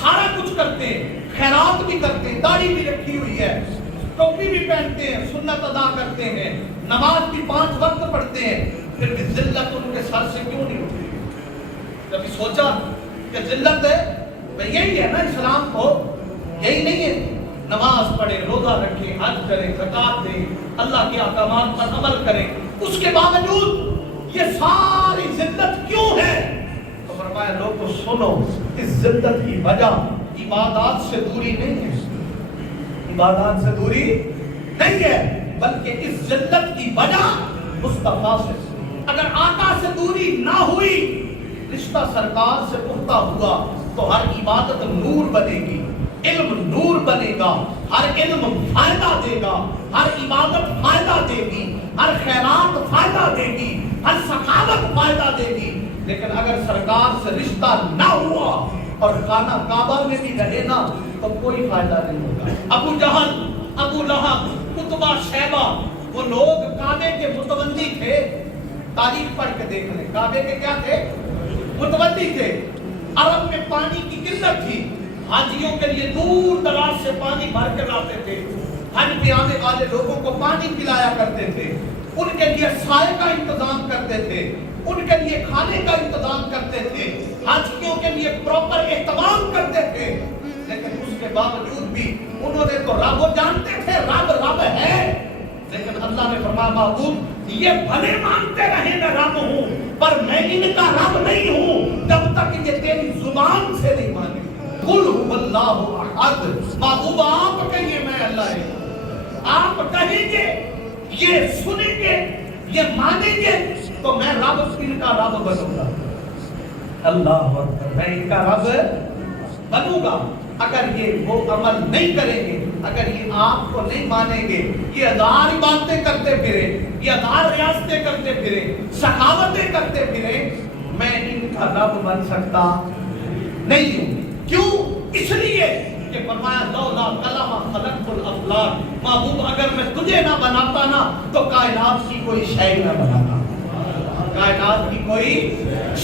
سارا کچھ کرتے ہیں، خیرات بھی کرتے ہیں، داڑھی بھی رکھی ہوئی ہے، ٹوپی بھی پہنتے ہیں، سنت ادا کرتے ہیں، نماز بھی 5 وقت پڑھتے ہیں، پھر بھی ذلت ان کے سر سے کیوں نہیں اٹھتی؟ کبھی سوچا کہ ذلت یہی ہے نا اسلام کو؟ یہی نہیں ہے؟ نماز پڑھے، روزہ رکھے، حج کرے، زکات دے، اللہ کے احکامات پر عمل کرے، اس کے باوجود یہ ساری ذلت کیوں ہے؟ تو فرمایا لوگوں سنو، اس ذلت کی وجہ عبادات سے دوری نہیں ہے، عبادات سے دوری نہیں ہے، بلکہ اس ذلت کی وجہ مصطفیٰ سے۔ اگر آقا سے دوری نہ ہوئی، رشتہ سرکار سے پختہ ہوا، تو ہر عبادت نور بنے گی، علم نور بنے گا، ہر علم فائدہ دے گا، ہر عبادت فائدہ دے گی، ہر خیرات فائدہ دے گی، ہر سخاوت فائدہ دے گی۔ لیکن اگر سرکار سے رشتہ نہ ہوا اور خانہ کعبہ میں بھی رہے نا، تو کوئی فائدہ نہیں ہوگا۔ ابو جہل، ابو لہب، عتبہ، شیبہ، وہ لوگ کعبے کے متولی تھے۔ تاریخ پڑھ کے دیکھ لیں، کعبے کے کیا تھے؟ متولی تھے۔ عرب میں پانی کی قلت تھی، حاجیوں کے لیے دور دراز سے پانی بھر کر لاتے تھے، حج پہ آنے والے لوگوں کو پانی پلایا کرتے تھے، ان کے لیے سائے کا انتظام کرتے تھے، ان کے لیے کھانے کا انتظام کرتے تھے، حاجیوں کے لیے پراپر اہتمام کرتے تھے۔ لیکن اس کے باوجود بھی انہوں نے تو رب جانتے تھے، رب رب ہے، لیکن اللہ نے فرمایا محبوب یہ بھلے مانتے رہے میں رب ہوں، پر میں ان کا رب نہیں ہوں جب تک یہ تیری زبان سے نہیں مانے۔ قل هو اللہ احد، محبوب آپ کہیے میں اللہ ہوں، آپ کہیں گے، یہ سنیں گے، یہ مانیں گے، تو میں رب ان کا رب بنوں گا۔ اللہ اکبر، میں ان کا رب بنوں گا۔ اگر یہ وہ عمل نہیں کریں گے، اگر یہ آپ کو نہیں مانیں گے، یہ 1000 عبادتیں کرتے پھرے، یہ 1000 ریاستیں کرتے پھرے، سخاوتیں کرتے پھرے، میں ان کا رب بن سکتا نہیں ہوں۔ کیوں؟ اس لیے کہ فرمایا لولا کلمہ خلقت الافلاک، محبوب اگر میں تجھے نہ بناتا نا تو کائنات کی کوئی شے نہ بناتا، کائنات کی کوئی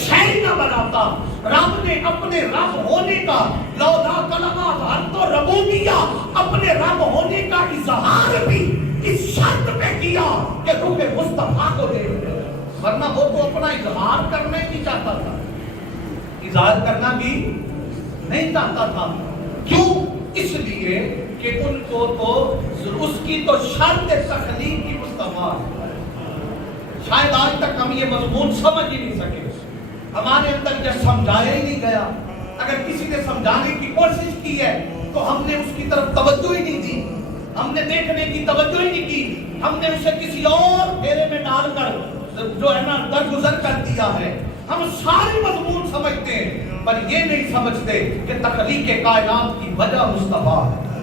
شے نہ بناتا۔ رب نے اپنے رب ہونے کا لولا کلمہ ظہرت ربوبیہ، اپنے رب ہونے کا اظہار بھی اس شرط پہ کیا کہ روح مصطفیٰ کو دے، ورنہ وہ تو اپنا اظہار کرنا ہی نہیں چاہتا تھا، اظہار کرنا بھی نہیں چاہتا تھا۔ کیوں؟ اس لیے کہ ان کو تو اس کی تو شرط تخلیق کی مصطفیٰ ہے۔ شاید آج تک ہم یہ مضمون سمجھ ہی نہیں سکے، ہمارے اندر یہ سمجھایا ہی نہیں گیا۔ اگر کسی نے سمجھانے کی کوشش کی ہے تو ہم نے اس کی طرف توجہ ہی نہیں دی، ہم نے دیکھنے کی توجہ ہی نہیں کی، ہم نے اسے کسی اور پھیرے میں ڈال کر جو ہے نا درگزر کر دیا ہے۔ ہم سارے مضمون سمجھتے ہیں پر یہ نہیں سمجھتے کہ تخلیق کائنات کی وجہ مصطفیٰ ہے۔